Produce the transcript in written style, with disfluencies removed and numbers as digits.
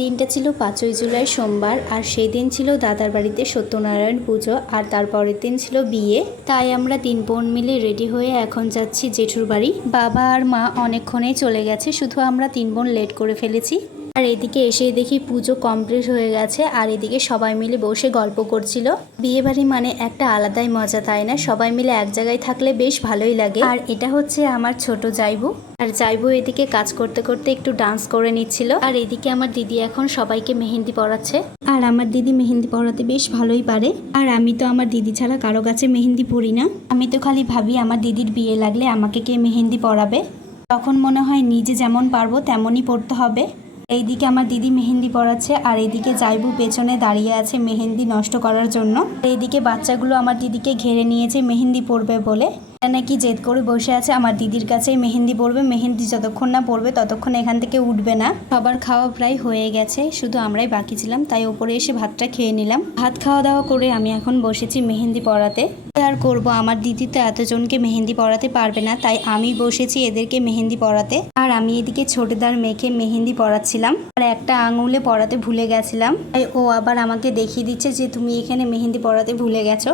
দিনটা ছিল 5ই জুলাই সোমবার, আর সেই দিন ছিল দাদার বাড়িতে সত্যনারায়ণ পুজো, আর তারপরের দিন ছিল বিয়ে। তাই আমরা 3 বোন মিলে রেডি হয়ে এখন যাচ্ছি জেঠুর বাড়ি। বাবা আর মা অনেকক্ষণেই চলে গেছে, শুধু আমরা 3 বোন লেট করে ফেলেছি। আর এদিকে এসে দেখি পুজো কমপ্লিট হয়ে গেছে, আর এদিকে সবাই মিলে বসে গল্প করছিল। বিয়ে বাড়ি মানে একটা আলাদাই মজা, তাই না? সবাই মিলে এক জায়গায় থাকলে বেশ ভালোই লাগে। আর এটা হচ্ছে আমার ছোট জাইবু, আর জাইবু এদিকে কাজ করতে করতে একটু ডান্স করে নিচ্ছিল। আর এদিকে আমার দিদি এখন সবাইকে মেহেন্দি পরাচ্ছে, আর আমার দিদি মেহেন্দি পরাতে বেশ ভালোই পারে। আর আমি তো আমার দিদি ছাড়া কারো কাছে মেহেন্দি পরি না। আমি তো খালি ভাবি আমার দিদির বিয়ে লাগলে আমাকে কে মেহেন্দি পরাবে। তখন মনে হয় নিজে যেমন পারবো তেমনই পড়তে হবে। এইদিকে আমার দিদি মেহেন্দি পরাচ্ছে, আর এইদিকে জাইবু পেছনে দাঁড়িয়ে আছে মেহেন্দি নষ্ট করার জন্য। এইদিকে বাচ্চাগুলো আমার দিদিকে ঘিরে নিয়েছে মেহেন্দি পরবে বলে। নাকি জেদ করে বসে আছে আমার দিদির কাছেই মেহেন্দি পরবে। মেহেন্দি যতক্ষণ না পরবে ততক্ষণ এখান থেকে উঠবে না। সবার খাওয়া প্রায় হয়ে গেছে, শুধু আমরাই বাকি ছিলাম, তাই ওপরে এসে ভাতটা খেয়ে নিলাম। ভাত খাওয়া দাওয়া করে আমি এখন বসেছি মেহেন্দি পরাতে। আর করব, আমার দিদি তো এতজনকে মেহেন্দি পরাতে পারবে না, তাই আমি বসেছি এদেরকে মেহেন্দি পরাতে। আর আমি এদিকে ছোটদার মেয়েকে মেহেন্দি পরাচ্ছিলাম, আর একটা আঙুলে পরাতে ভুলে গেছিলাম, তাই ও আবার আমাকে দেখিয়ে দিচ্ছে যে তুমি এখানে মেহেন্দি পরাতে ভুলে গেছো।